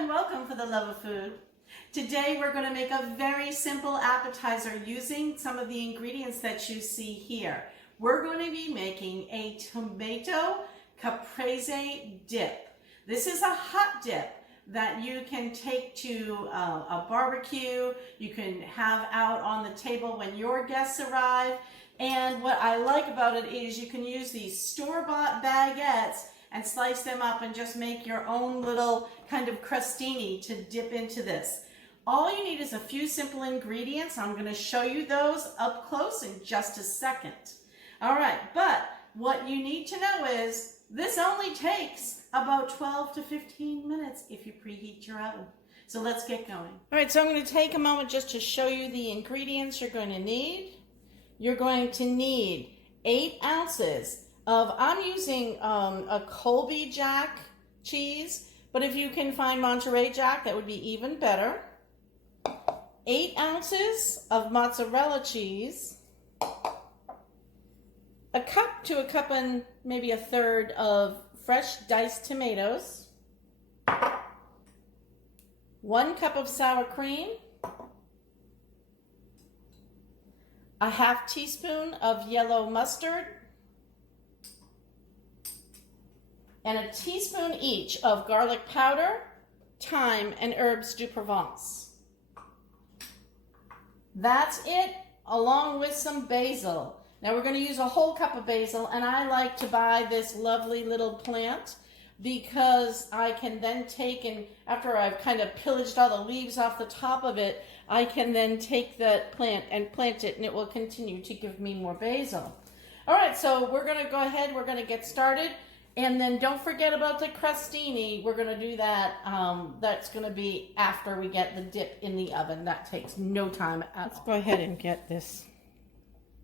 and welcome for the love of food. Today we're going to make a very simple appetizer using some of the ingredients that you see here. We're going to be making a tomato caprese dip. This is a hot dip that you can take to a barbecue, you can have out on the table when your guests arrive. And what I like about it is you can use these store-bought baguettes and slice them up and just make your own little kind of crostini to dip into this. All you need is a few simple ingredients. I'm going to show you those up close in just a second. All right, but what you need to know is this only takes about 12 to 15 minutes if you preheat your oven. So let's get going. All right, so I'm going to take a moment just to show you the ingredients you're going to need. You're going to need 8 ounces of, I'm using a Colby Jack cheese, but if you can find Monterey Jack, that would be even better. 8 ounces of mozzarella cheese, a cup to a cup and maybe a third of fresh diced tomatoes, 1 cup of sour cream, a ½ teaspoon of yellow mustard, and a teaspoon each of garlic powder, thyme, and herbes de Provence. That's it, along with some basil. Now we're going to use a whole cup of basil, and I like to buy this lovely little plant because I can then take, and after I've kind of pillaged all the leaves off the top of it, I can then take that plant and plant it, and it will continue to give me more basil. All right, so we're going to go ahead, we're going to get started. And then don't forget about the crostini. We're going to do that. That's going to be after we get the dip in the oven. That takes no time at all. Let's go ahead and get this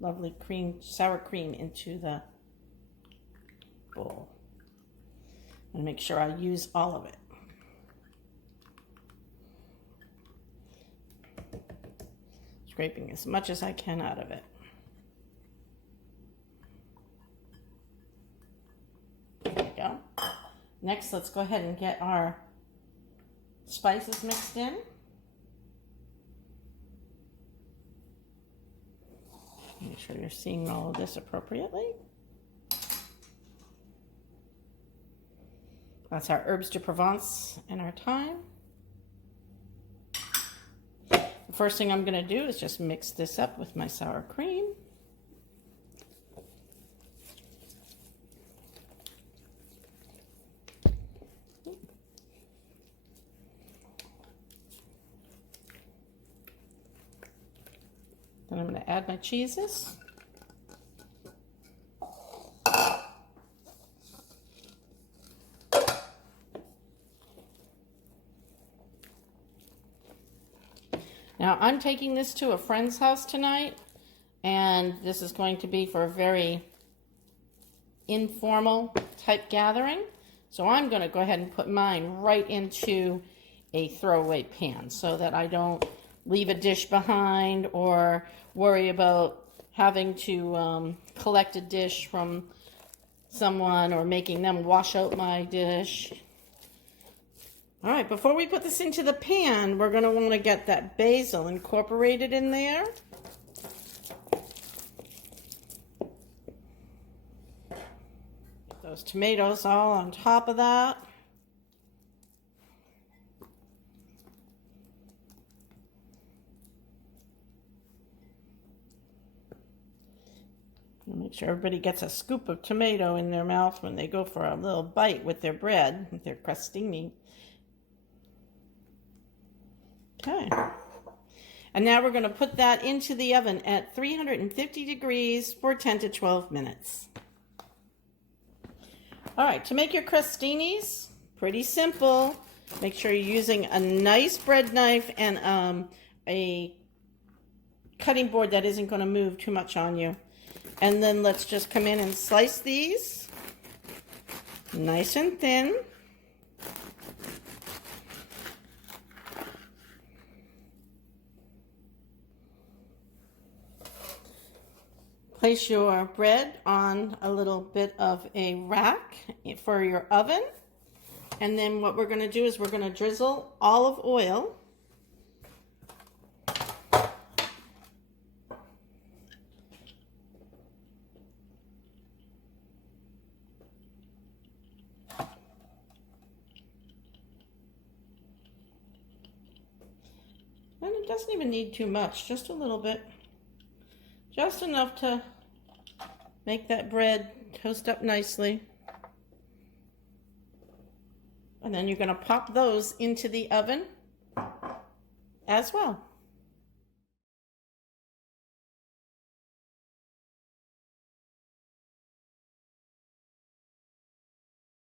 lovely sour cream into the bowl. And make sure I use all of it. Scraping as much as I can out of it. Go. Next, let's go ahead and get our spices mixed in. Make sure you're seeing all of this appropriately. That's our herbes de Provence and our thyme. The first thing I'm going to do is just mix this up with my sour cream. Then I'm going to add my cheeses. Now I'm taking this to a friend's house tonight, and this is going to be for a very informal type gathering. So I'm going to go ahead and put mine right into a throwaway pan so that I don't leave a dish behind or worry about having to collect a dish from someone or making them wash out my dish. All right, before we put this into the pan, we're going to want to get that basil incorporated in there. Those tomatoes all on top of that. Make sure everybody gets a scoop of tomato in their mouth when they go for a little bite with their bread, with their crostini. Okay. And now we're going to put that into the oven at 350 degrees for 10 to 12 minutes. All right, to make your crostinis, pretty simple. Make sure you're using a nice bread knife and a cutting board that isn't going to move too much on you. And then let's just come in and slice these nice and thin. Place your bread on a little bit of a rack for your oven. And then what we're going to do is we're going to drizzle olive oil. And it doesn't even need too much, just a little bit. Just enough to make that bread toast up nicely. And then you're going to pop those into the oven as well.